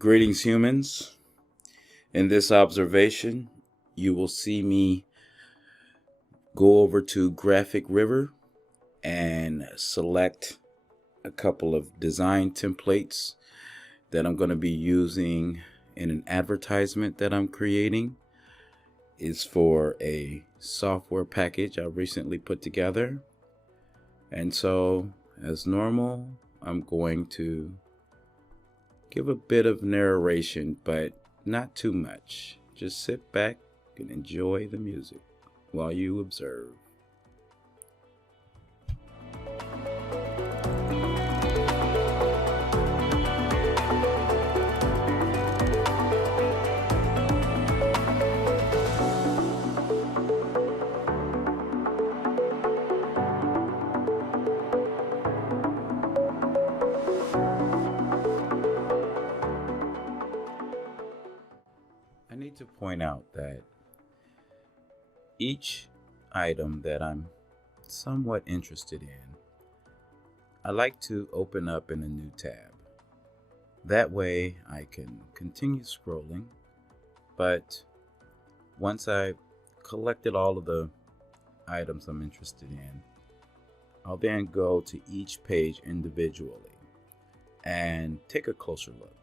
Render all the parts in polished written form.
Greetings, humans. In this observation, you will see me go over to Graphic River and select a couple of design templates that I'm going to be using in an advertisement that I'm creating. It's for a software package I recently put together. And so, as normal, I'm going to give a bit of narration, but not too much. Just sit back and enjoy the music while you observe. I need to point out that each item that I'm somewhat interested in, I like to open up in a new tab. That way I can continue scrolling, but once I've collected all of the items I'm interested in, I'll then go to each page individually and take a closer look.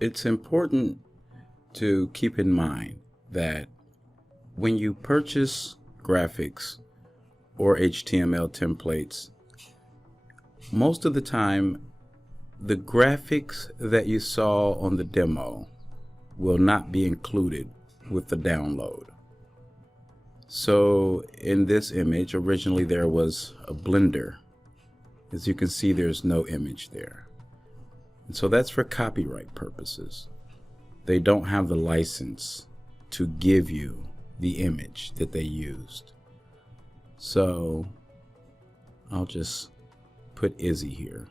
It's important to keep in mind that when you purchase graphics or HTML templates, most of the time, the graphics that you saw on the demo will not be included with the download. So in this image, originally there was a blender. As you can see, there's no image there. And so that's for copyright purposes. They don't have the license to give you the image that they used. So I'll just put Izzy here.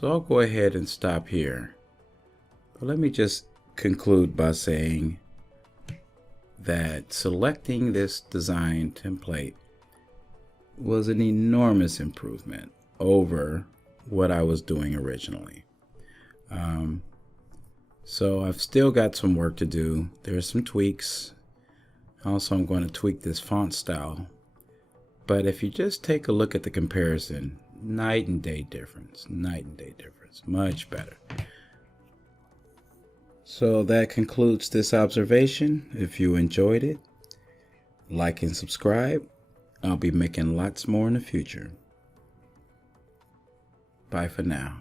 So I'll go ahead and stop here. But let me just conclude by saying that selecting this design template was an enormous improvement over what I was doing originally. So I've still got some work to do. There's some tweaks. Also, I'm going to tweak this font style. But if you just take a look at the comparison, night and day difference, much better. So that concludes this observation. If you enjoyed it, like and subscribe. I'll be making lots more in the future. Bye for now.